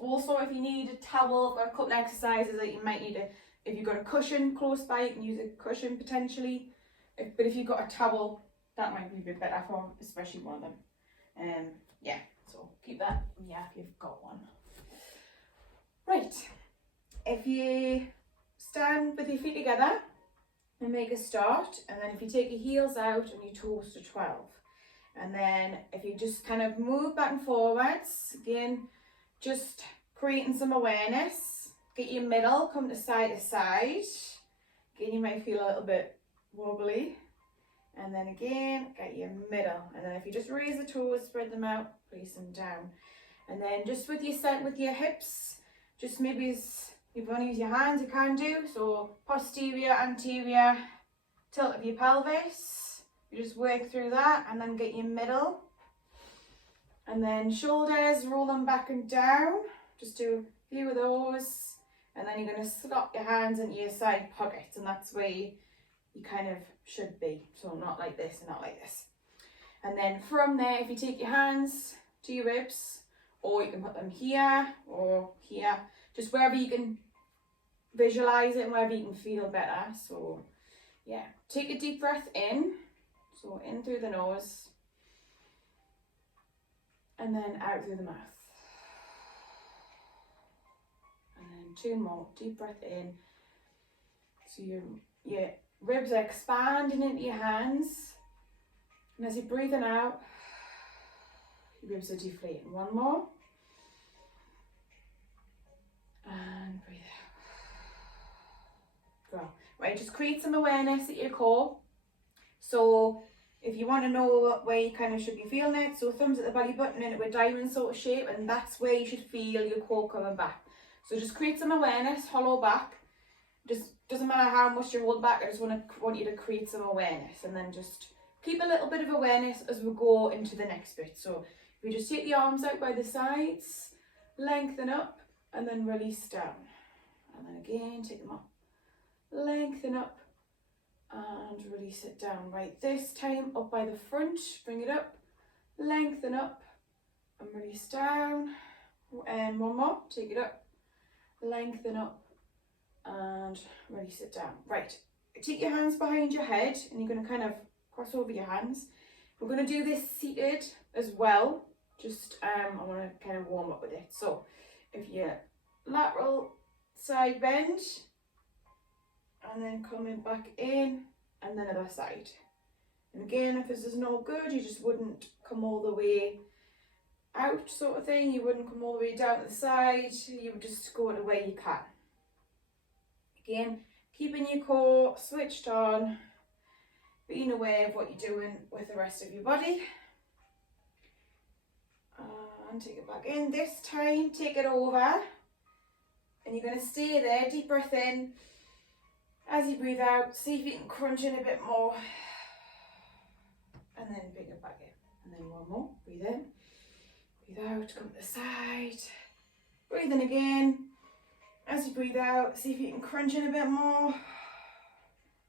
Also, if you need a towel for a couple of exercises that you might need if you've got a cushion close by, you can use a cushion potentially. But if you've got a towel, that might be a bit better for especially one of them. Yeah, so keep that if you've got one. Right, if you stand with your feet together and make a start, and then if you take your heels out and your toes to 12, and then if you just kind of move back and forwards, again, just creating some awareness, get your middle, come to side. Again, you might feel a little bit wobbly, and then again, get your middle, and then if you just raise the toes, spread them out, place them down, and then just with your hips, just maybe if you want to use your hands, you can do, so posterior, anterior, tilt of your pelvis, you just work through that, and then get your middle, and then shoulders, roll them back and down, just do a few of those, and then you're going to slot your hands into your side pockets, and that's where you kind of should be, so not like this and not like this. And then from there, if you take your hands to your ribs, or you can put them here or here, just wherever you can visualize it and wherever you can feel better. So yeah, take a deep breath in, so in through the nose, and then out through the mouth. And then 2 more, deep breath in, so your ribs are expanding into your hands, and as you're breathing out, your ribs are deflating. 1 more, and breathe out. Go. Right, just create some awareness at your core. So if you want to know where you kind of should be feeling it, so thumbs at the belly button in a diamond sort of shape, and that's where you should feel your core coming back. So just create some awareness, hollow back. Just doesn't matter how much you hold back, I just want you to create some awareness, and then just keep a little bit of awareness as we go into the next bit. So we just take the arms out by the sides, lengthen up, and then release down. And then again, take them up, lengthen up, and release it down. Right, this time up by the front, bring it up, lengthen up, and release down. And 1 more, take it up, lengthen up, and release it down. Right, take your hands behind your head, and you're going to kind of cross over your hands. We're going to do this seated as well. Just I want to kind of warm up with it. So if you lateral side bend, and then coming back in, and then other side. And again, if this is no good, you just wouldn't come all the way out, sort of thing. You wouldn't come all the way down to the side. You would just go to where you can. Again, keeping your core switched on, being aware of what you're doing with the rest of your body. And take it back in. This time, take it over. And you're going to stay there, deep breath in. As you breathe out, see if you can crunch in a bit more. And then bring it back in. And then 1 more, breathe in. Breathe out, come to the side. Breathe in again. As you breathe out, see if you can crunch in a bit more.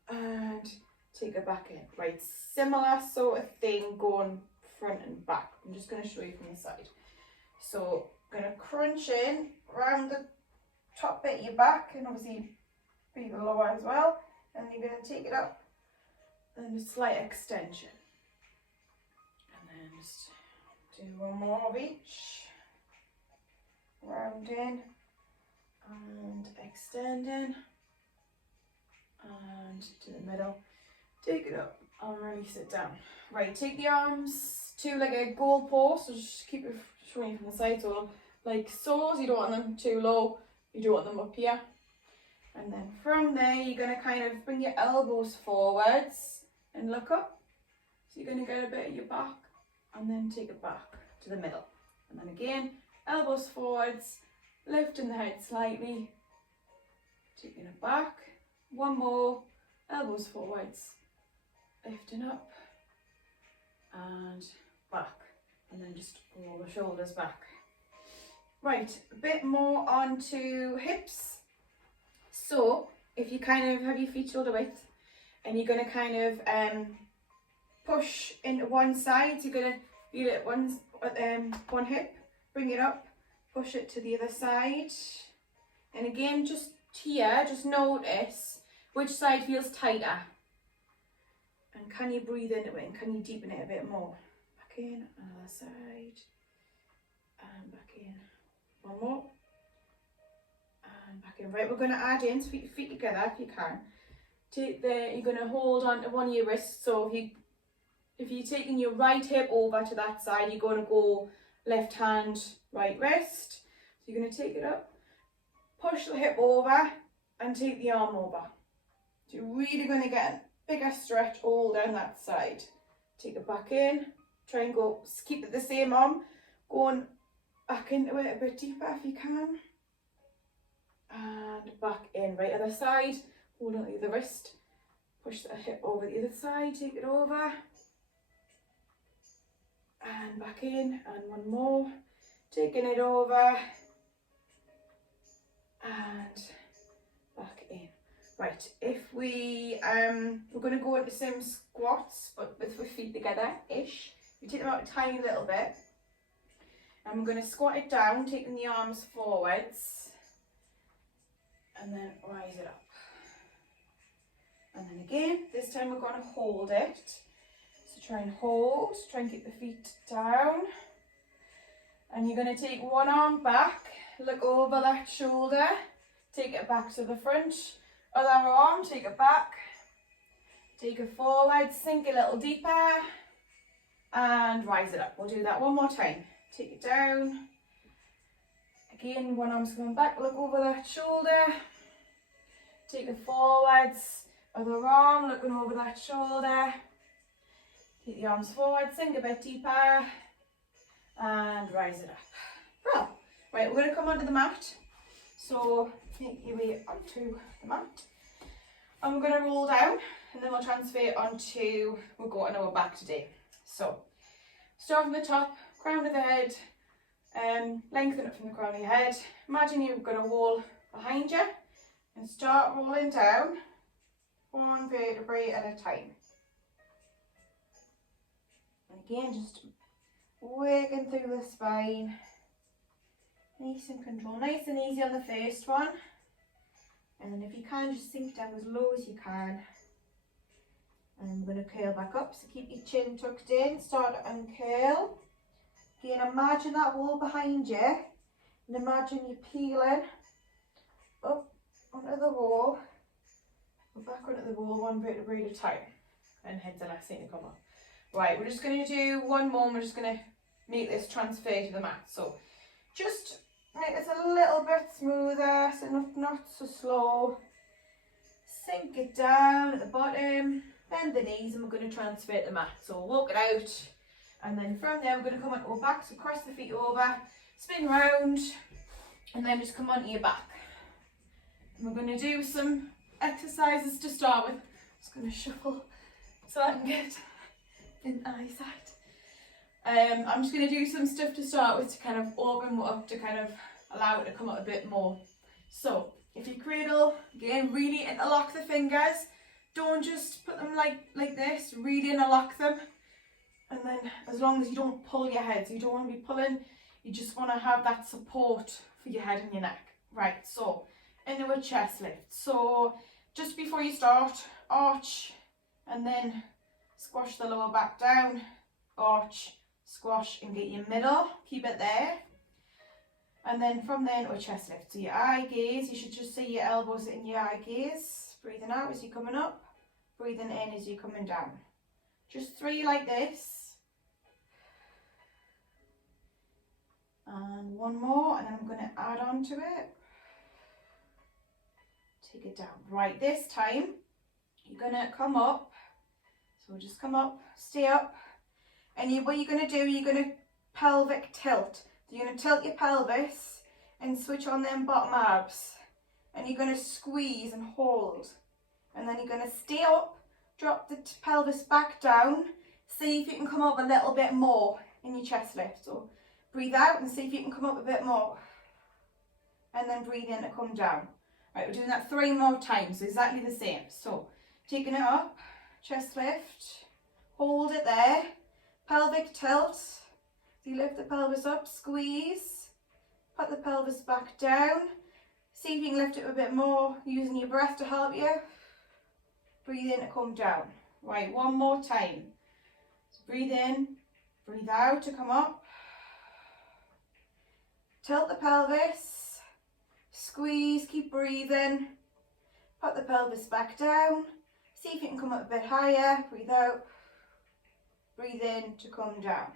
And take it back in. Right, similar sort of thing going front and back. I'm just going to show you from the side. So I'm going to crunch in around the top bit of your back, and obviously breathe lower as well. And you're going to take it up and a slight extension. And then just do 1 more of each. Round in and extending, and to the middle, take it up and release it down. Right, take the arms to like a goal post, so just keep it showing you from the side, so like so, you don't want them too low, you don't want them up here. And then from there, you're going to kind of bring your elbows forwards and look up, so you're going to get a bit of your back, and then take it back to the middle. And then again, elbows forwards, lifting the head slightly, taking it back. 1 more, elbows forwards, lifting up and back, and then just roll the shoulders back. Right, a bit more onto hips. So if you kind of have your feet shoulder width, and you're going to kind of push into one side, so you're going to feel it one hip, bring it up, push it to the other side. And again, just here, just notice which side feels tighter. And can you breathe into it and can you deepen it a bit more? Back in, other side, and back in. One more. And back in. Right, we're going to add in, so feet together if you can. You're going to hold on to one of your wrists. So if you're taking your right hip over to that side, you're going to go left hand, right wrist. So you're going to take it up, push the hip over and take the arm over. So you're really going to get a bigger stretch all down that side. Take it back in, try and go, keep it the same arm, going back into it a bit deeper if you can. And back in, right other side, hold on to the other wrist, push the hip over the other side, take it over. And back in, and one more, taking it over. And back in. Right, if we're going to go into some squats, but with feet together-ish. You take them out a tiny little bit. And we're going to squat it down, taking the arms forwards. And then rise it up. And then again, this time we're going to hold it. So try and hold, try and keep the feet down. And you're going to take one arm back, look over that shoulder, take it back to the front. Other arm, take it back, take it forward, sink a little deeper, and rise it up. We'll do that one more time. Take it down. Again, one arm's coming back, look over that shoulder, take it forwards. Other arm, looking over that shoulder. Take the arms forward, sink a bit deeper, and rise it up. Well, right, we're going to come onto the mat. So make your way onto the mat. And we're going to roll down, and then we'll transfer it onto, we'll go on our back today. So, start from the top, crown of the head, lengthen it from the crown of your head. Imagine you've got a wall behind you, and start rolling down, one vertebrae at a time. And again, just working through the spine. Nice and control, nice and easy on the first one. And then if you can, just sink down as low as you can. And we're going to curl back up, so keep your chin tucked in, start to uncurl. Again, imagine that wall behind you. And imagine you're peeling up onto the wall, back onto the wall, one vertebrae at a time. And head to last thing to come up. Right, we're just going to do one more, and we're just going to make this transfer to the mat. So just make this a little bit smoother, so not so slow. Sink it down at the bottom, bend the knees, and we're going to transfer to the mat. So walk it out, and then from there we're going to come onto our back, so cross the feet over, spin round, and then just come onto your back. And we're going to do some exercises to start with. I'm just going to shuffle so I can get in eyesight. I'm just going to do some stuff to start with to kind of open up, to kind of allow it to come out a bit more. So if you cradle, again, really interlock the fingers. Don't just put them like this, really interlock them. And then as long as you don't pull your head, so you don't want to be pulling, you just want to have that support for your head and your neck. Right, so into a chest lift. So just before you start, arch, and then squash the lower back down, arch, squash, and get your middle, keep it there. And then from there into a chest lift. So your eye gaze, you should just see your elbows in your eye gaze. Breathing out as you're coming up, breathing in as you're coming down. Just 3 like this. And one more, and then I'm going to add on to it. Take it down. Right, this time you're going to come up. So just come up, stay up. And what you're going to do, you're going to pelvic tilt. So you're going to tilt your pelvis and switch on them bottom abs. And you're going to squeeze and hold. And then you're going to stay up, drop the pelvis back down. See if you can come up a little bit more in your chest lift. So breathe out and see if you can come up a bit more. And then breathe in to come down. Right, we're doing that 3 more times, so exactly the same. So taking it up, chest lift, hold it there, pelvic tilt. So you lift the pelvis up, squeeze, Put the pelvis back down. See if you can lift it a bit more using your breath to help you. Breathe in to come down. Right, one more time. So breathe in, breathe out to come up. Tilt the pelvis. Squeeze, keep breathing. Put the pelvis back down. See if you can come up a bit higher. Breathe out. Breathe in to come down.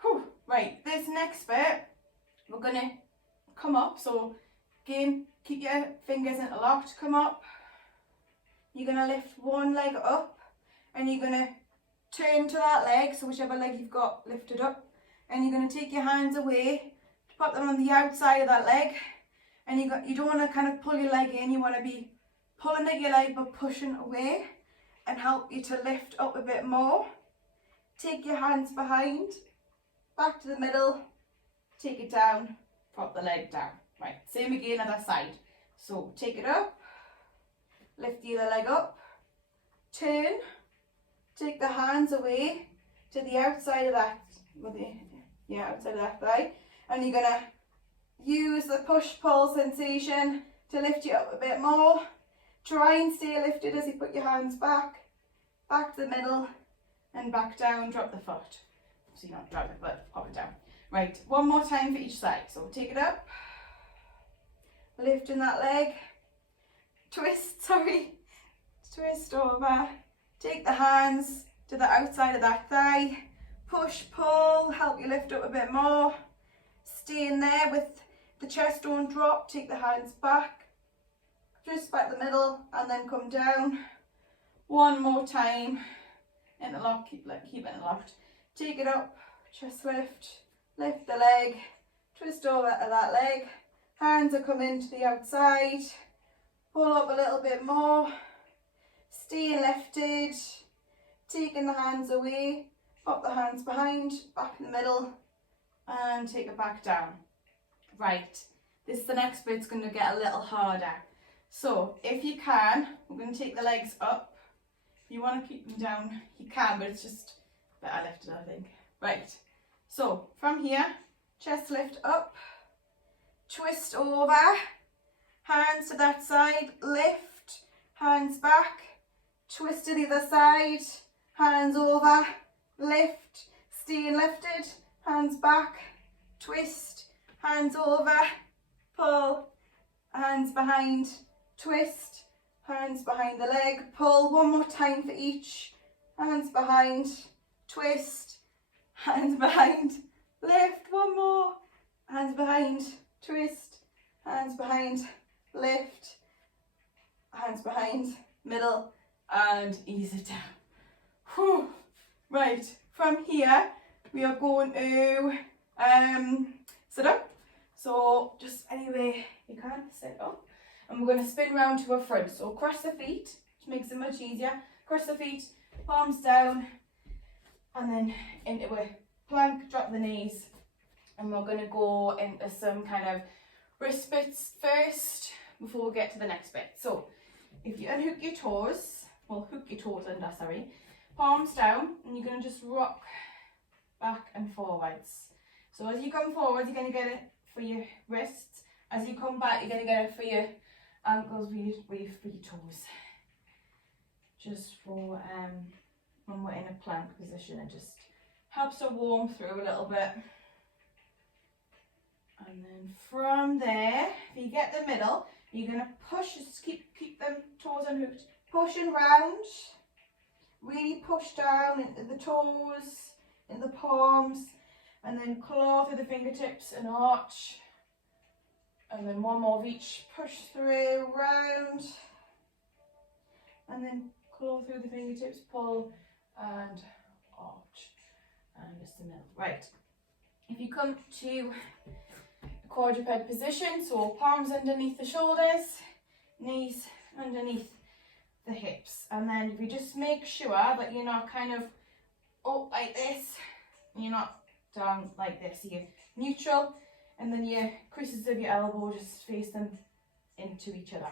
Whew. Right, this next bit, we're going to come up. So again, keep your fingers interlocked. Come up. You're going to lift one leg up and you're going to turn to that leg. So whichever leg you've got lifted up. And you're going to take your hands away. Put them on the outside of that leg. And you don't want to kind of pull your leg in. You want to be pulling at your leg but pushing away. And help you to lift up a bit more. Take your hands behind. Back to the middle, take it down, drop the leg down. Right, same again other side. So take it up, lift the other leg up, turn, take the hands away to the outside of that, outside of that thigh, and you're gonna use the push-pull sensation to lift you up a bit more. Try and stay lifted as you put your hands back to the middle, and back down, drop the foot. So you're not drop it, but pop it down. Right, one more time for each side. So take it up, lifting that leg, twist over, take the hands to the outside of that thigh, push, pull, help you lift up a bit more, stay in there with the chest, don't drop, take the hands back, twist back the middle and then come down. One more time, interlock, keep it interlocked. Take it up, chest lift the leg, twist over to that leg, hands are coming to the outside, pull up a little bit more, stay lifted, taking the hands away, pop the hands behind, back in the middle, and take it back down. Right, the next bit's going to get a little harder. So if you can, we're going to take the legs up. If you want to keep them down, you can, but it's just better lifted, I think. Right, so from here, chest lift up, twist over, hands to that side, lift, hands back, twist to the other side, hands over, lift, staying lifted, hands back, twist, hands over, pull, hands behind, twist, hands behind the leg, pull, one more time for each, hands behind, twist, hands behind, lift, one more, hands behind, twist, hands behind, lift, hands behind, middle, and ease it down. Whew. Right, from here we are going to sit up. So just anyway you can sit up, and we're going to spin round to our front. So cross the feet, which makes it much easier. Cross the feet, palms down, and then into a plank, drop the knees, and we're going to go into some kind of wrist bits first before we get to the next bit. So if you unhook your toes, hook your toes under, palms down, and you're going to just rock back and forwards. So as you come forward, you're going to get it for your wrists. As you come back, you're going to get it for your ankles, for your toes. Just for when we're in a plank position, it just helps to warm through a little bit. And then from there, if you get the middle, you're going to push, just keep them toes unhooked, pushing round, really push down into the toes, in the palms, and then claw through the fingertips and arch. And then one more of each, push through, round, and then claw through the fingertips, pull, and arch. And just the middle. Right, if you come to a quadruped position, so palms underneath the shoulders, knees underneath the hips, and then if you just make sure that you're not kind of up like this, and you're not down like this, so you're neutral, and then your creases of your elbow just face them into each other.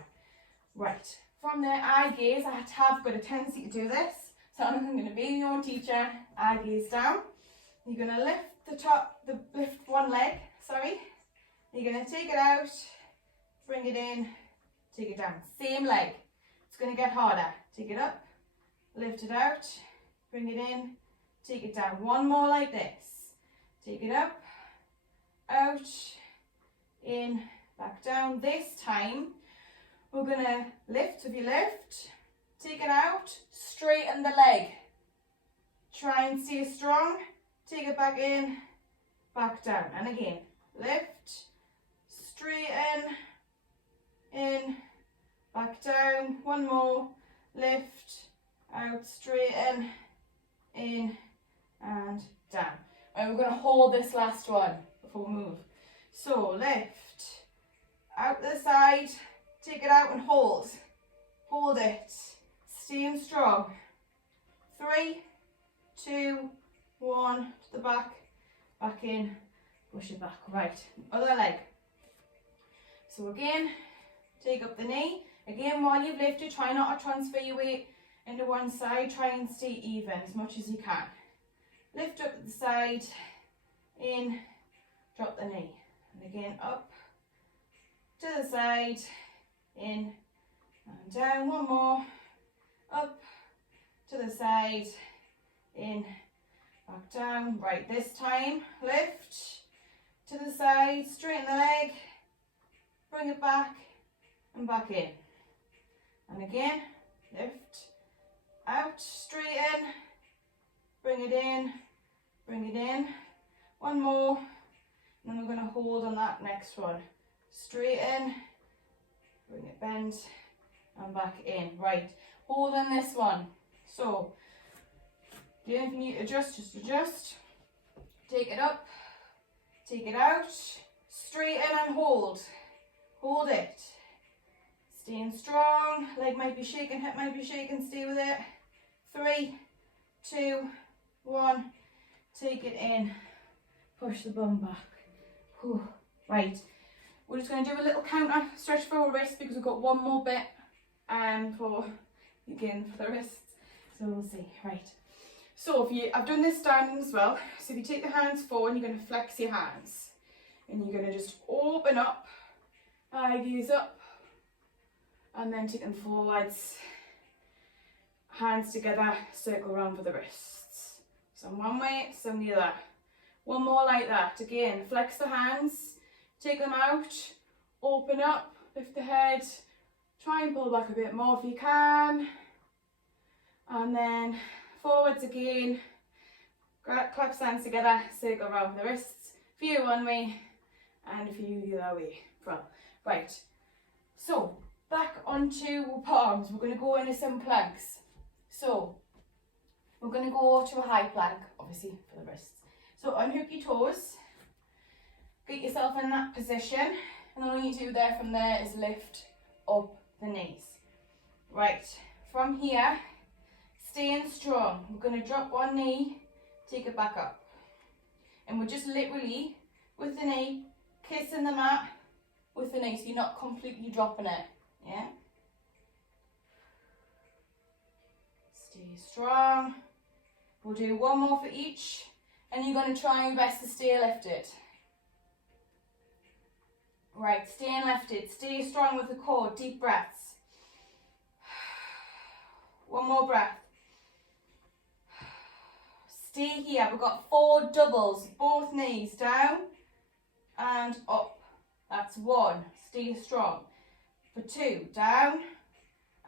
Right, from there, eye gaze. I have got a tendency to do this, so I'm going to be your teacher. Eye gaze down. You're going to lift lift one leg, sorry. You're going to take it out, bring it in, take it down. Same leg. It's going to get harder. Take it up, lift it out, bring it in, take it down. One more like this. Take it up, out, in, back down. This time we're going to lift. So if you lift, take it out, straighten the leg. Try and stay strong. Take it back in, back down. And again, lift, straighten, in, back down. One more, lift, out, straighten, in, and down. Right, we're going to hold this last one before we move. So lift, out the side, take it out and hold. Hold it, staying strong. 3, 2, 1, to the back in, push it back. Right, other leg. So again, take up the knee. Again, while you've lifted, try not to transfer your weight into one side. Try and stay even as much as you can. Lift up the side, in, drop the knee. And again, up to the side, in, and down. One more, up to the side, in, back down. Right, this time, lift to the side, straighten the leg, bring it back and back in. And again, lift, out, straighten, bring it in, bring it in. One more, and then we're going to hold on that next one. Straighten, bring it bend, and back in. Right, hold on this one. So, if you need to adjust, just adjust. Take it up, take it out, straighten and hold. Hold it. Staying strong. Leg might be shaking, hip might be shaking. Stay with it. 3, 2, 1. Take it in. Push the bum back. Whew. Right. We're just going to do a little counter stretch for our wrist because we've got one more bit for the wrists. So we'll see. Right. So I've done this standing as well. So if you take the hands forward, you're going to flex your hands. And you're going to just open up, eye gaze up, and then take them forwards, hands together, circle around for the wrists. Some one way, some the other. One more like that. Again, flex the hands, take them out, open up, lift the head, try and pull back a bit more if you can. And then forwards again, clap hands together, circle around the wrists. A few one way and a few the other way. Right, so back onto palms. We're going to go into some planks. So we're going to go to a high plank, obviously for the wrists. So unhook your toes, get yourself in that position, and all you do there from there is lift up the knees. Right, from here, staying strong, we're going to drop one knee, take it back up. And we're just literally, with the knee, kissing the mat with the knee, so you're not completely dropping it, yeah? Stay strong. We'll do one more for each, and you're going to try your best to stay lifted. Right, staying lifted, stay strong with the core, deep breaths. One more breath. Stay here, we've got 4 doubles, both knees down and up. That's 1, stay strong. For 2, down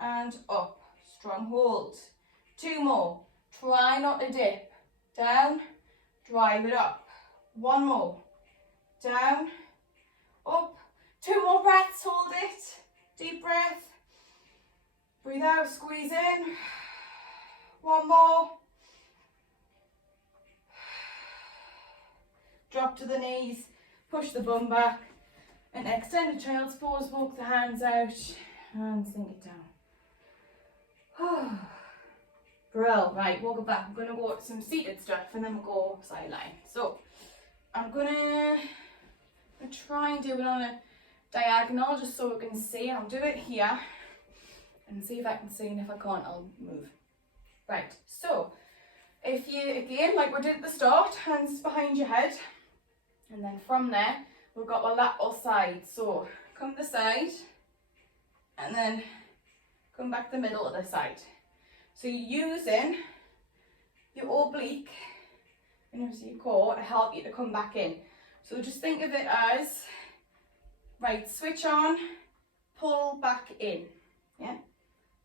and up, strong hold. 2 more, try not to dip, down, drive it up. 1 more, down, up. 2 more breaths, hold it, deep breath. Breathe out, squeeze in. 1 more. Drop to the knees, push the bum back, and extend a child's pose, walk the hands out, and sink it down. Brill. Right, walk it back. I'm going to go some seated stuff, and then we'll go sideline. So, I'm going to try and do it on a diagonal, just so we can see. I'll do it here, and see if I can see, and if I can't, I'll move. Right, so, if you, again, like we did at the start, hands behind your head, And then from there, we've got our lateral side. So come the side and then come back the middle of the side. So you're using your oblique and obviously your core to help you to come back in. So just think of it as, right, switch on, pull back in. Yeah?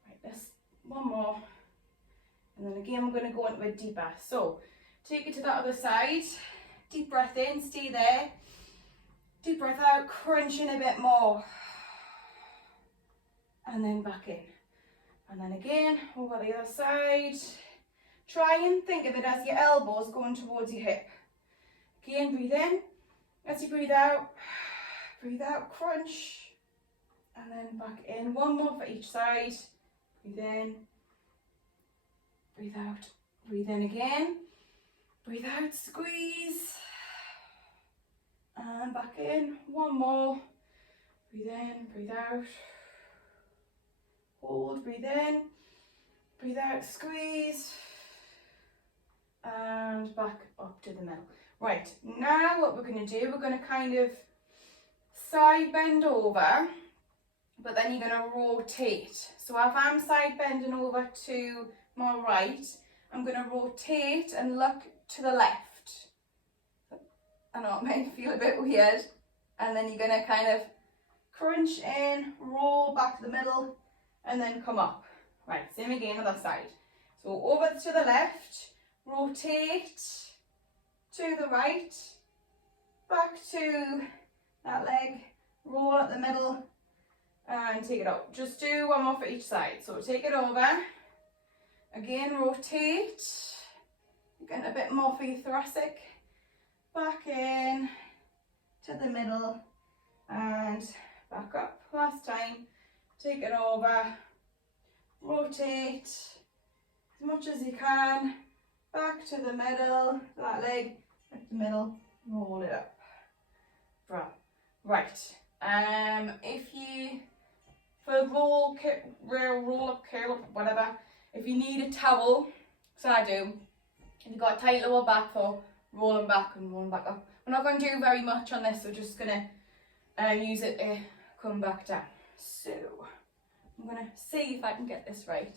Right, let's one more. And then again, we're going to go into a deeper. So take it to that other side. Deep breath in, stay there. Deep breath out, crunching a bit more. And then back in. And then again, over the other side. Try and think of it as your elbows going towards your hip. Again, breathe in. As you breathe out, crunch. And then back in. One more for each side. Breathe in. Breathe out. Breathe in again. Breathe out, squeeze. And back in. One more. Breathe in, breathe out. Hold, breathe in. Breathe out, squeeze. And back up to the middle. Right, now what we're going to do, we're going to kind of side bend over, but then you're going to rotate. So if I'm side bending over to my right, I'm going to rotate and look to the left. I know it might feel a bit weird. And then you're going to kind of crunch in, roll back to the middle, and then come up. Right, same again on the other side. So over to the left, rotate to the right, back to that leg, roll up the middle, and take it out. Just do one more for each side. So take it over, again rotate, getting a bit more for your thoracic, back in to the middle, and back up. Last time, take it over, rotate as much as you can, back to the middle, that leg, back to the middle, roll it up. Right, if you, for roll up, curl up, whatever, if you need a towel, so I do, if you've got a tight lower back for rolling back and rolling back up. We're not going to do very much on this, we're just going to use it to come back down. So, I'm going to see if I can get this right.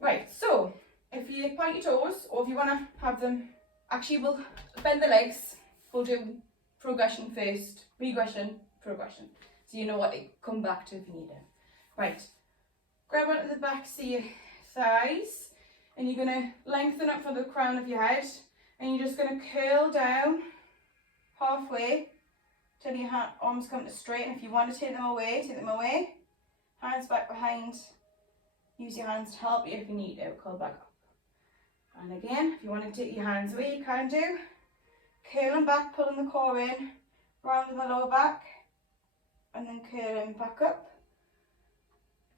Right, so, if you point your toes, or if you want to have them, actually we'll bend the legs, we'll do progression first, regression, progression. So you know what to come back to if you need it. Right, grab onto the backs of your thighs, and you're going to lengthen up from the crown of your head, and you're just going to curl down halfway till your arms come to straight. And if you want to take them away, take them away. Hands back behind. Use your hands to help you if you need to. Curl back up. And again, if you want to take your hands away, you can do. Curling back, pulling the core in, rounding the lower back, and then curling back up.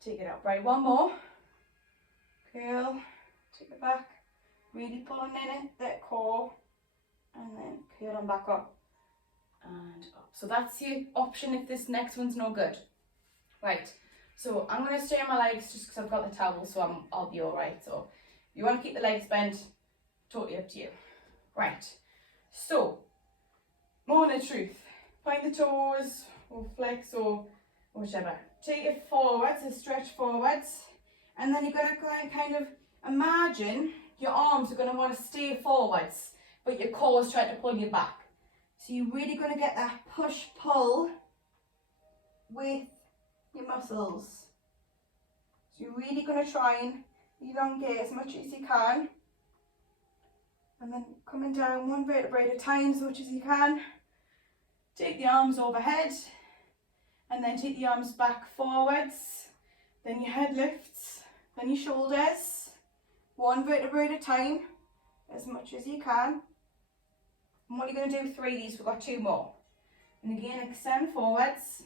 Take it out. Right, one more. Curl, take it back, really pulling in it, that core, and then curling back up and up. So that's your option if this next one's no good. Right, so I'm going to straighten my legs just because I've got the towel, so I'll be alright. So if you want to keep the legs bent, totally up to you. Right, so, moment of truth. Point the toes, or flex, or whichever. Take it forwards, so stretch forwards, and then you're going to kind of imagine your arms are going to want to stay forwards, but your core is trying to pull you back. So you're really going to get that push-pull with your muscles. So you're really going to try and elongate as much as you can. And then coming down one vertebrae at a time as much as you can. Take the arms overhead. And then take the arms back forwards. Then your head lifts. Then your shoulders. One vertebrae at a time. As much as you can. And what you're going to do, 3 of these, we've got 2 more. And again, extend forwards.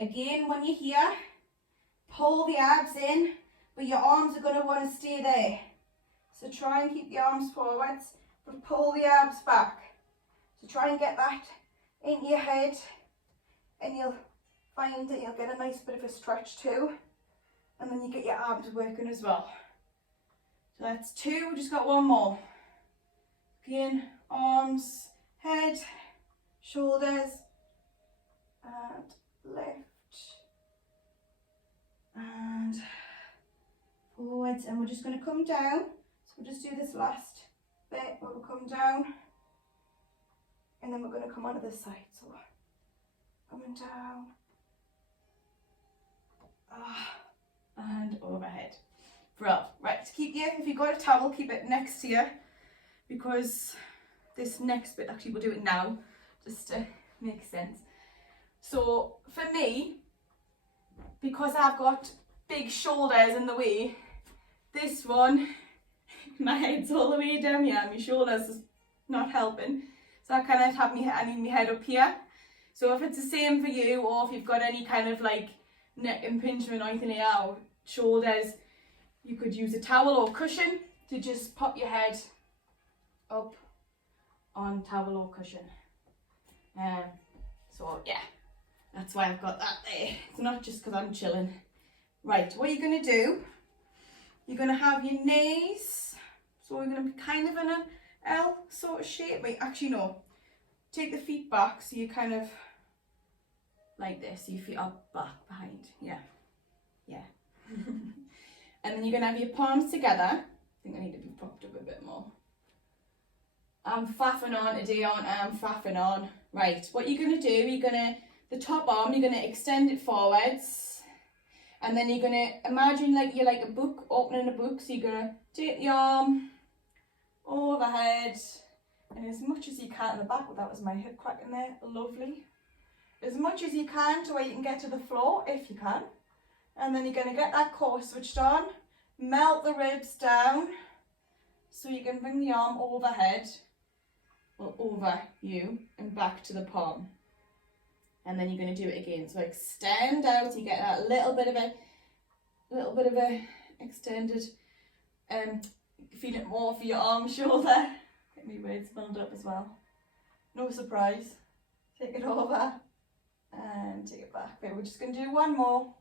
Again, when you're here, pull the abs in, but your arms are going to want to stay there. So try and keep the arms forwards, but pull the abs back. So try and get that into your head, and you'll find that you'll get a nice bit of a stretch too. And then you get your arms working as well. So that's 2, we just got 1 more. Again, arms head, shoulders, and lift, and forwards, and we're just going to come down. So we'll just do this last bit where we'll come down, and then we're going to come onto this side. So coming down, and overhead. Bro, right, to keep you, if you've got a towel, keep it next to you, because this next bit, actually we'll do it now, just to make sense. So for me, because I've got big shoulders in the way, this one, my head's all the way down here, my shoulders is not helping. So I kind of have I need my head up here. So if it's the same for you, or if you've got any kind of like neck impingement or anything like that, shoulders, you could use a towel or cushion to just pop your head up on towel or cushion. So yeah, that's why I've got that there. It's not just because I'm chilling. Right, what you're going to do, you're going to have your knees, so we're going to be kind of in an L sort of shape. Wait, actually no, take the feet back so you're kind of like this, so your feet are back behind, yeah. And then you're going to have your palms together. I think I need to be propped up a bit more. I'm faffing on today, aren't I? I'm faffing on. Right, what you're going to do, the top arm, you're going to extend it forwards. And then you're going to imagine like you're like a book, opening a book. So you're going to take the arm overhead. And as much as you can in the back, well, that was my hip cracking there, lovely. As much as you can to where you can get to the floor, if you can. And then you're going to get that core switched on, melt the ribs down, so you can bring the arm overhead, or over you, and back to the palm. And then you're going to do it again. So extend out, you get that little bit of a extended, feel it more for your arm, shoulder. Get me words filled up as well. No surprise. Take it over and take it back. Okay, we're just going to do one more.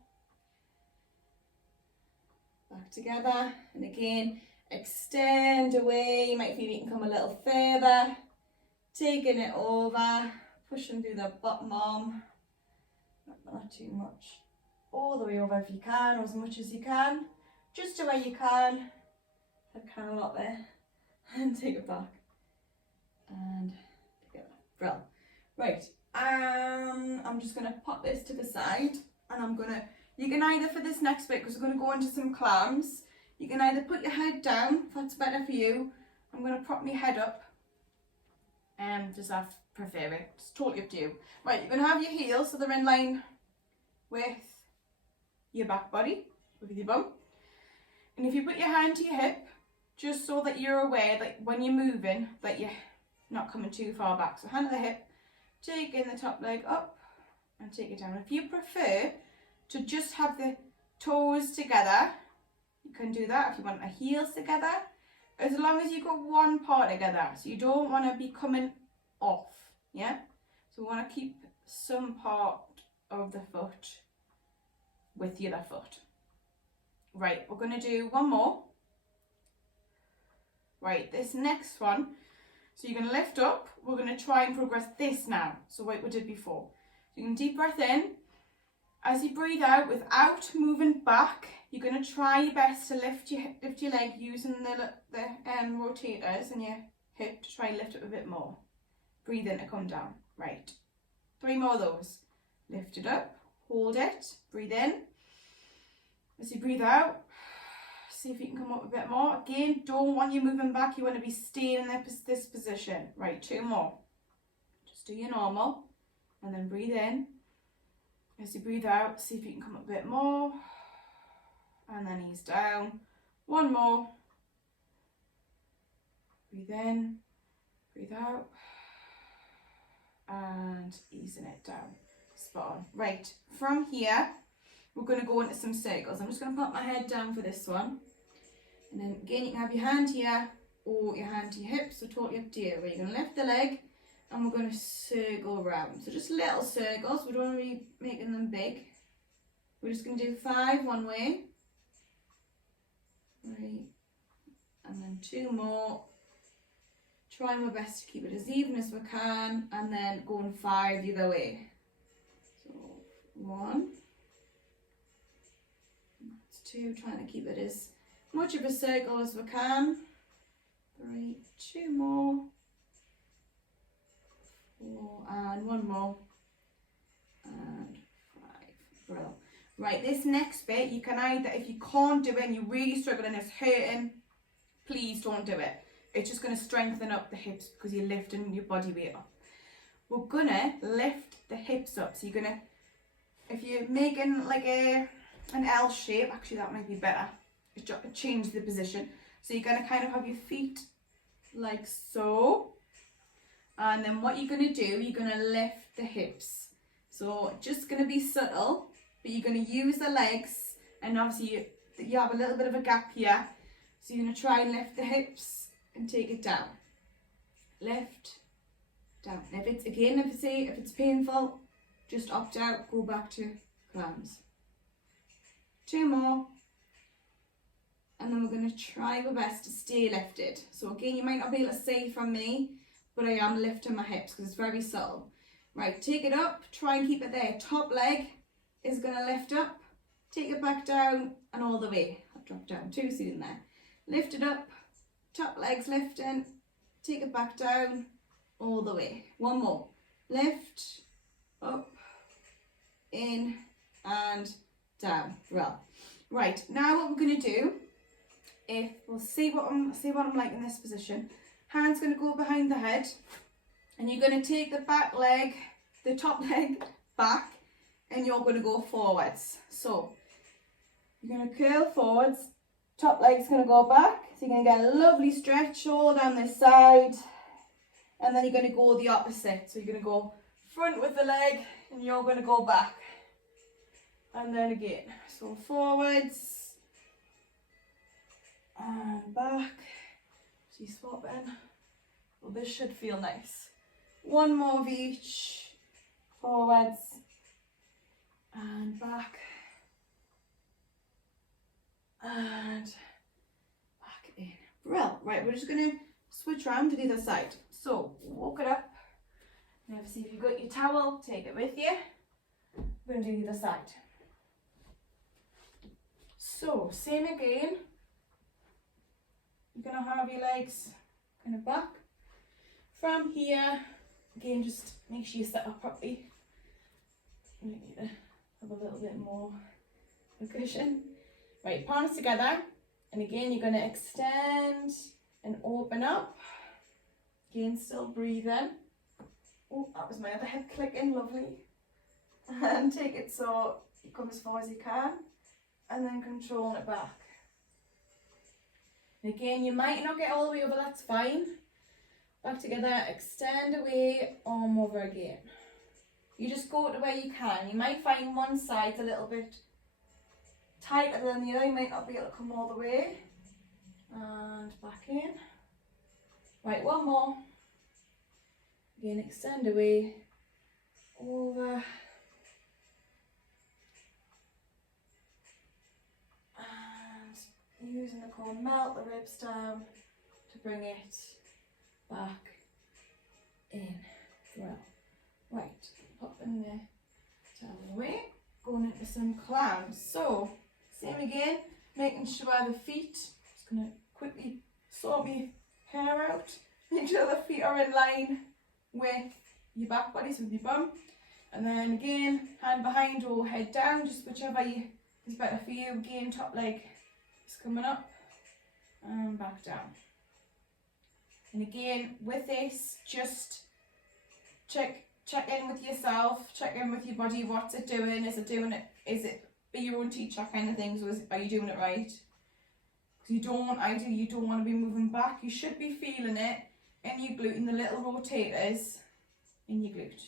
Back together, and again, extend away. You might feel you can come a little further. Taking it over, pushing through the bottom arm. Not too much. All the way over if you can, or as much as you can. Just to where you can. I've kind of a lot there. And take it back. And together. Brilliant. Right. I'm just going to pop this to the side, and you can either, for this next bit, because we're going to go into some clams, you can either put your head down, if that's better for you. I'm going to prop my head up, just I prefer it, it's totally up to you. Right, you're going to have your heels, so they're in line with your back body, with your bum. And if you put your hand to your hip, just so that you're aware that when you're moving, that you're not coming too far back. So hand to the hip, take in the top leg up, and take it down. If you prefer to just have the toes together, you can do that. If you want the heels together, as long as you've got one part together, so you don't want to be coming off, yeah? So we want to keep some part of the foot with the other foot. Right, we're going to do one more. Right, this next one, so you're going to lift up. We're going to try and progress this now, so what we did before. So you can deep breath in. As you breathe out, without moving back, you're going to try your best to lift your leg using the rotators in your hip to try and lift it a bit more. Breathe in to come down. Right. 3 more of those. Lift it up, hold it, breathe in. As you breathe out, see if you can come up a bit more. Again, don't want you moving back. You want to be staying in this position. Right, 2 more. Just do your normal, and then breathe in. As you breathe out, see if you can come up a bit more, and then ease down. 1 more. Breathe in, breathe out, and easing it down. Spot on. Right, from here, we're going to go into some circles. I'm just going to put my head down for this one. And then again, you can have your hand here or your hand to your hip, so totally up to you. Where you're going to lift the leg, and we're going to circle around. So just little circles, we don't want to be making them big. We're just going to do 5 one way. 3, and then 2 more. try my best to keep it as even as we can, and then going 5 the other way. So 1, that's 2, trying to keep it as much of a circle as we can. 3, 2 more, 4, and 1 more, and 5. Brilliant. Right, this next bit, you can either, if you can't do it and you're really struggling, it's hurting, please don't do it. It's just going to strengthen up the hips because you're lifting your body weight up. We're going to lift the hips up. So you're going to, if you're making like an L shape, actually that might be better. Change the position. So you're going to kind of have your feet like so. And then what you're going to do, you're going to lift the hips. So just going to be subtle, but you're going to use the legs. And obviously you have a little bit of a gap here. So you're going to try and lift the hips and take it down. Lift, down. If it's painful, just opt out, go back to clams. 2 more. And then we're going to try our best to stay lifted. So again, you might not be able to see from me, but I am lifting my hips because it's very subtle. Right, take it up, try and keep it there. Top leg is going to lift up, take it back down and all the way. I've dropped down too soon there. Lift it up, top leg's lifting, take it back down, all the way. 1 more. Lift, up, in, and down. Well, right, now what we're going to do, we'll see what I'm like in this position. Hand's going to go behind the head, and you're going to take the top leg back, and you're going to go forwards. So, you're going to curl forwards, top leg's going to go back, so you're going to get a lovely stretch all down this side, and then you're going to go the opposite. So you're going to go front with the leg, and you're going to go back. And then again, so forwards, and back. She's swapping. Well, this should feel nice. 1 more of each, forwards, and back, and back in. Brilliant. Right, we're just going to switch around to the other side. So, walk it up. And obviously, if you've got your towel, take it with you. We're going to do the other side. So, same again. You're going to have your legs kind of back. From here, again, just make sure you set up properly. You need to have a little bit more cushion. Right, palms together. And again, you're going to extend and open up. Again, still breathe in. Oh, that was my other hip clicking, lovely. And take it so you come as far as you can. And then controlling it back. And again, you might not get all the way over, that's fine. Back together, extend away, arm over again. You just go to where you can. You might find one side's a little bit tighter than the other. You might not be able to come all the way. And back in. Right, 1 more. Again, extend away, over. And using the core, melt the ribs down to bring it back in. Well, right, pop in there, down away, going into some clams. So, same again, making sure the feet, just going to quickly sort my hair out, make sure the feet are in line with your back body, so with your bum. And then again, hand behind or head down, just whichever is better for you. Again, top leg is coming up and back down. And again, with this, just check in with yourself, check in with your body. What's it doing? Is it be your own teacher kind of thing? So are you doing it right? Because ideally you don't want to be moving back. You should be feeling it in your glute, in the little rotators in your glute.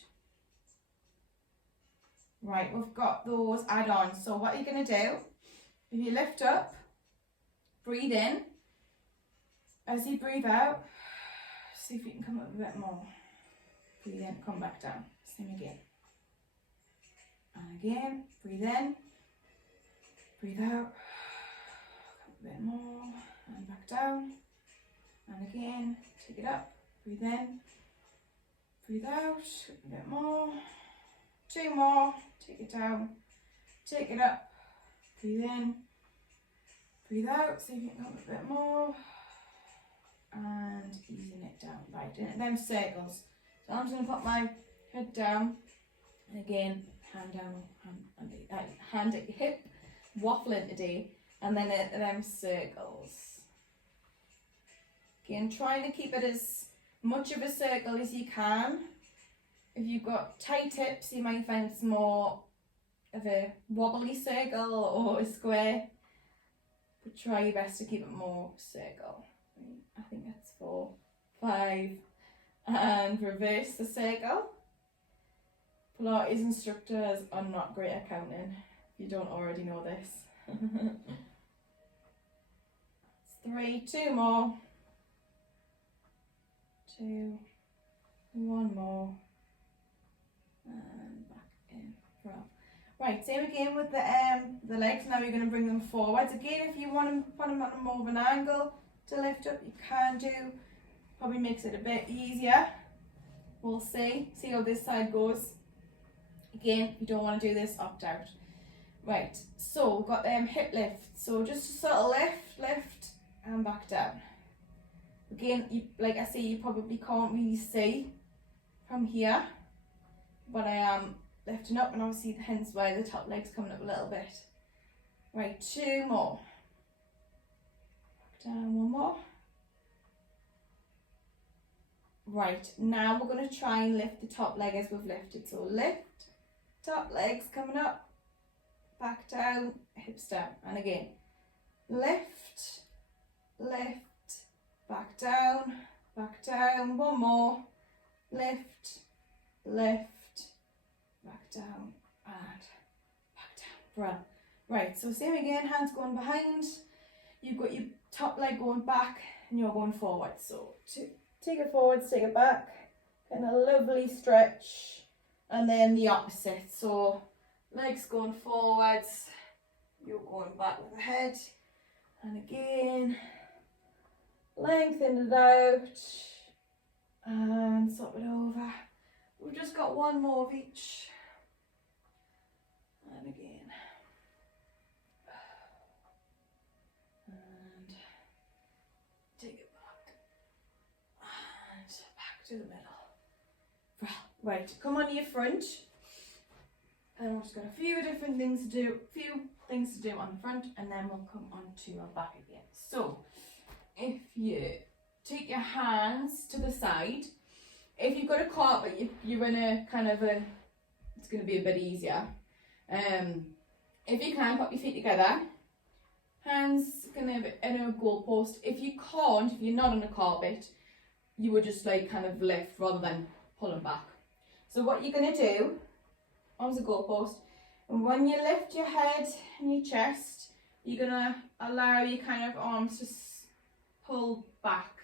Right, we've got those add-ons. So what you're going to do, if you lift up, breathe in. As you breathe out, see if you can come up a bit more. Breathe in, come back down. Same again. And again, breathe in, breathe out, come a bit more, and back down. And again, take it up, Breathe in. Breathe out. A bit more. 2 more. Take it down. Take it up. Breathe in. Breathe out. See if you can go a bit more. And easing it down. Right, in them circles. So I'm just going to put my head down. And again, hand down, hand at your hip. Waffling today. And then in them circles. Again, trying to keep it as much of a circle as you can. If you've got tight hips, you might find it's more of a wobbly circle or a square. But try your best to keep it more circle. I think that's 4, 5, and reverse the circle. Pilates instructors are not great at counting, if you don't already know this. 3, 2 more. 2, 1 more. And back in. Right, same again with the legs. Now you're going to bring them forwards. Again, if you want to put them at more of an angle to lift up, you can do. Probably makes it a bit easier. We'll see how this side goes. Again, if you don't want to do this, opt out. Right, so we've got hip lift. So just a sort of lift and back down. Again, like I say, you probably can't really see from here, but I am lifting up, and obviously hence why the top leg's coming up a little bit. Right, 2 more. Back down, 1 more. Right, now we're going to try and lift the top leg as we've lifted. So lift, top leg's coming up, back down, hips down. And again, lift, back down, 1 more, lift, back down, and back down. Brilliant. Right, so same again, hands going behind, you've got your top leg going back, and you're going forward. So take it forwards, take it back, and a lovely stretch, and then the opposite. So legs going forwards, you're going back with the head, and again, lengthen it out, and swap it over. We've just got 1 more of each, and again, and take it back, and back to the middle. Right, come on to your front, and we've just got a few different things to do, on the front, and then we'll come on to our back again. So, if you take your hands to the side, if you've got a carpet, you're in a kind of it's going to be a bit easier. If you can, pop your feet together, hands kind of in a goalpost. If you can't, if you're not on a carpet, you would just like kind of lift rather than pulling back. So what you're going to do, arms a goalpost, and when you lift your head and your chest, you're going to allow your kind of arms to pull back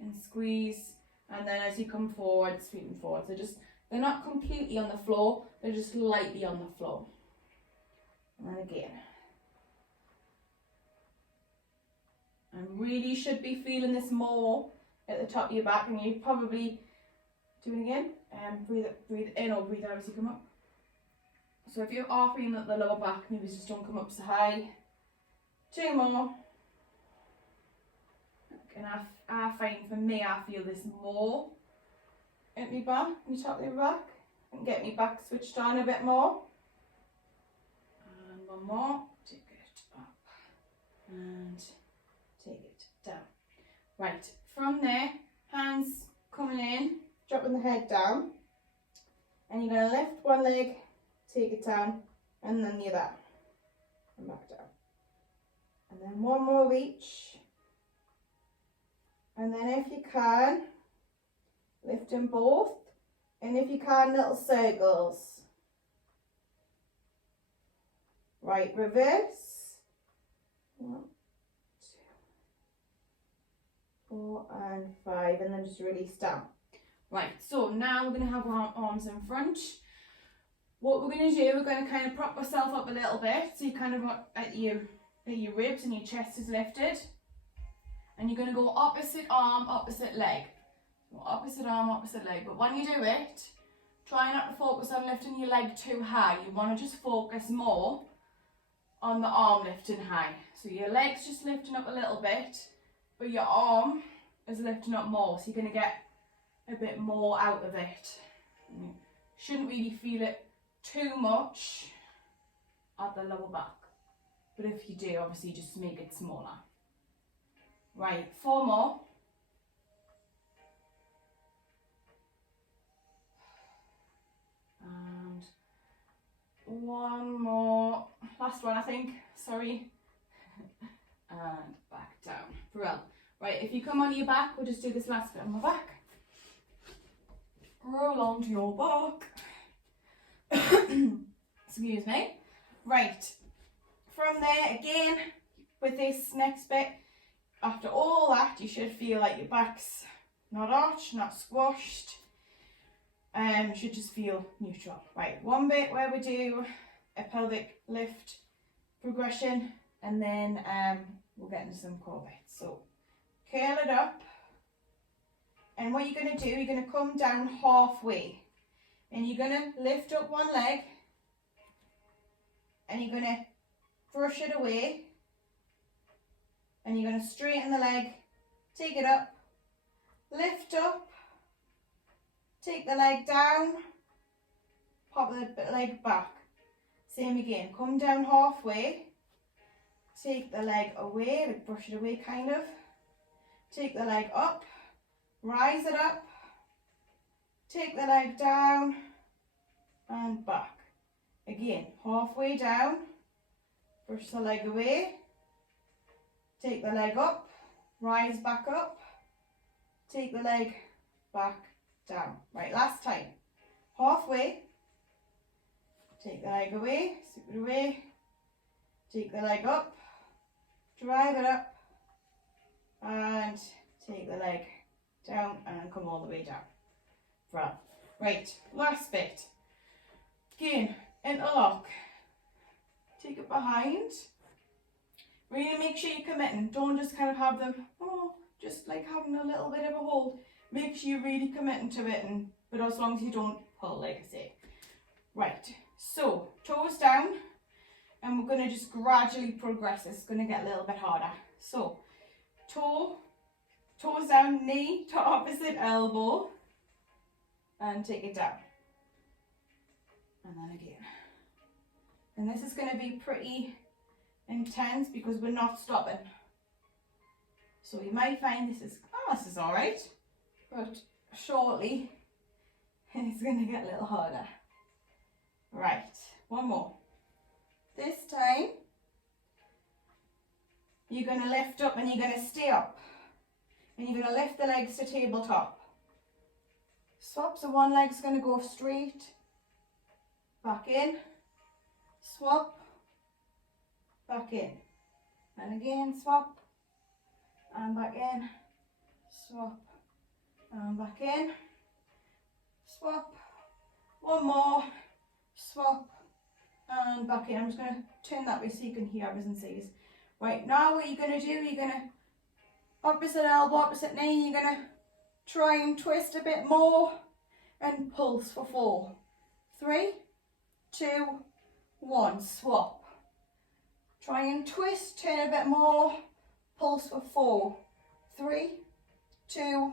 and squeeze, and then as you come forward, sweep forward. So they're not completely on the floor, they're just lightly on the floor. And again. And really should be feeling this more at the top of your back, and you probably do it again. Breathe in or breathe out as you come up. So if you are feeling at the lower back, maybe just don't come up so high. 2 more. And I find for me, I feel this more at my back, my top of my back, and get my back switched on a bit more. And 1 more, take it up and take it down. Right, from there, hands coming in, dropping the head down, and you're going to lift one leg, take it down, and then the other, and back down. And then 1 more of each. And then if you can, lift them both, and if you can, little circles. Right, reverse. 1, 2, 4, and 5, and then just release down. Right, so now we're going to have our arms in front. What we're going to do, we're going to kind of prop ourselves up a little bit, so you kind of at your ribs and your chest is lifted. And you're going to go opposite arm, opposite leg. Opposite arm, opposite leg. But when you do it, try not to focus on lifting your leg too high. You want to just focus more on the arm lifting high. So your leg's just lifting up a little bit, but your arm is lifting up more. So you're going to get a bit more out of it. You shouldn't really feel it too much at the lower back. But if you do, obviously just make it smaller. Right, 4 more. And 1 more. Last one, I think. Sorry. And back down. Well, right, if you come onto your back, we'll just do this last bit on my back. Roll onto your back. Excuse me. Right. From there, again, with this next bit, after all that, you should feel like your back's not arched, not squashed. You should just feel neutral. Right, one bit where we do a pelvic lift progression, and then we'll get into some core bits. So, curl it up. And what you're going to do, you're going to come down halfway. And you're going to lift up one leg. And you're going to brush it away. And you're going to straighten the leg. Take it up. Lift up. Take the leg down. Pop the leg back. Same again. Come down halfway. Take the leg away. Like brush it away kind of. Take the leg up. Rise it up, take the leg down and back. Again, halfway down, brush the leg away, take the leg up, rise back up, take the leg back down. Right, last time. Halfway, take the leg away, scoop it away, take the leg up, drive it up, and take the leg down and come all the way down. Right, last bit. Again, interlock. Take it behind. Really make sure you're committing. Don't just kind of have them, just like having a little bit of a hold. Make sure you're really committing to it, but as long as you don't pull, like I say. Right, so toes down, and we're going to just gradually progress. It's going to get a little bit harder. So, toes down, knee to opposite elbow, and take it down. And then again. And this is going to be pretty intense because we're not stopping. So you might find this is all right, but shortly it's going to get a little harder. Right, one more. This time you're going to lift up and you're going to stay up. And you're going to lift the legs to tabletop. Swap, so one leg's going to go straight, back in, swap, back in. And again, swap, and back in, swap, and back in, swap. One more, swap, and back in. I'm just going to turn that way so you can hear everything says. Right, now what you're going to do, you're going to opposite elbow, opposite knee, you're going to try and twist a bit more and pulse for 4. 3, 2, 1, swap. Try and twist, turn a bit more, pulse for 4. 3, 2,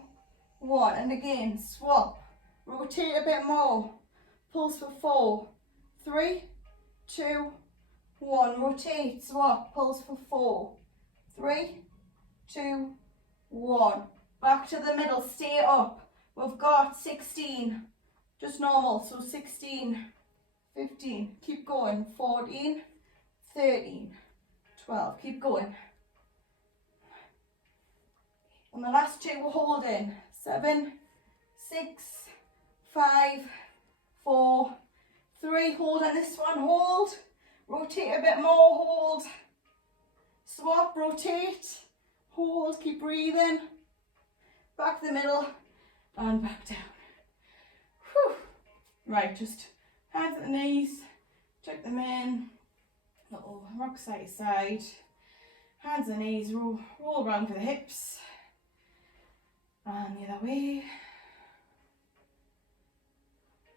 1, and again, swap. Rotate a bit more, pulse for 4. 3, 2, 1, rotate, swap, pulse for 4. 3, 2, 1. Back to the middle, stay up. We've got 16, just normal, so 16, 15, keep going, 14, 13, 12, keep going. And the last 2 we're holding, 7, 6, 5, 4, 3, hold on this one, hold, rotate a bit more, hold, swap, rotate, hold, keep breathing, back to the middle, and back down. Whew. Right, just hands at the knees, tuck them in, little rock side to side, hands and knees, roll around for the hips, and the other way,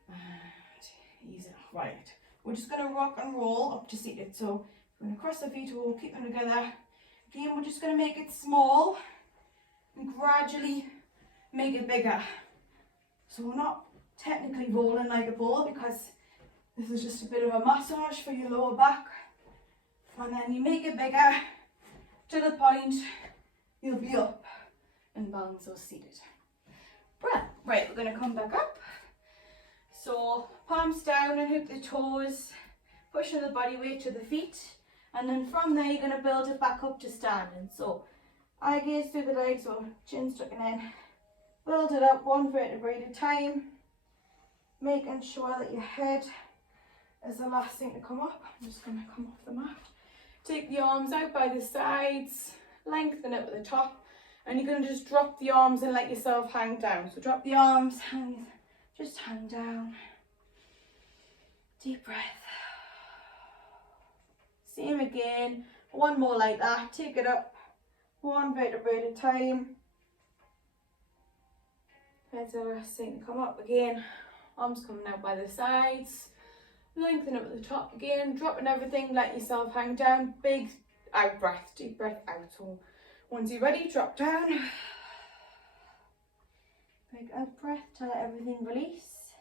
and ease it off. Right, we're just going to rock and roll up to seated. So we're going to cross the feet over, keep them together. Again, we're just going to make it small and gradually make it bigger. So we're not technically rolling like a ball, because this is just a bit of a massage for your lower back. And then you make it bigger to the point you'll be up and balanced or seated. Right, we're going to come back up. So palms down and hook the toes, pushing the body weight to the feet. And then from there, you're going to build it back up to standing. So eye gaze through the legs or chin tucking in. Build it up one vertebrae at a time. Making sure that your head is the last thing to come up. I'm just going to come off the mat. Take the arms out by the sides. Lengthen it at the top. And you're going to just drop the arms and let yourself hang down. So drop the arms, just hang down. Deep breath. Same again. One more like that. Take it up. One vertebrae at a time. Head's the last thing to come up again. Arms coming out by the sides. Lengthen up at the top again. Dropping everything. Let yourself hang down. Big out breath. Deep breath out. So once you're ready, drop down. Big out breath to let everything release.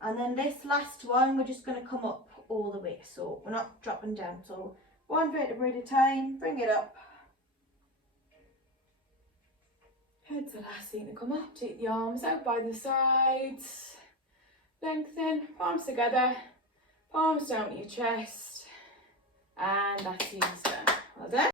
And then this last one, we're just going to come up all the way. So we're not dropping down. So one vertebrae at a time. Bring it up. Head's the last thing to come up. Take the arms out by the sides. Lengthen, palms together. Palms down to your chest. And that's the easy done. Well done.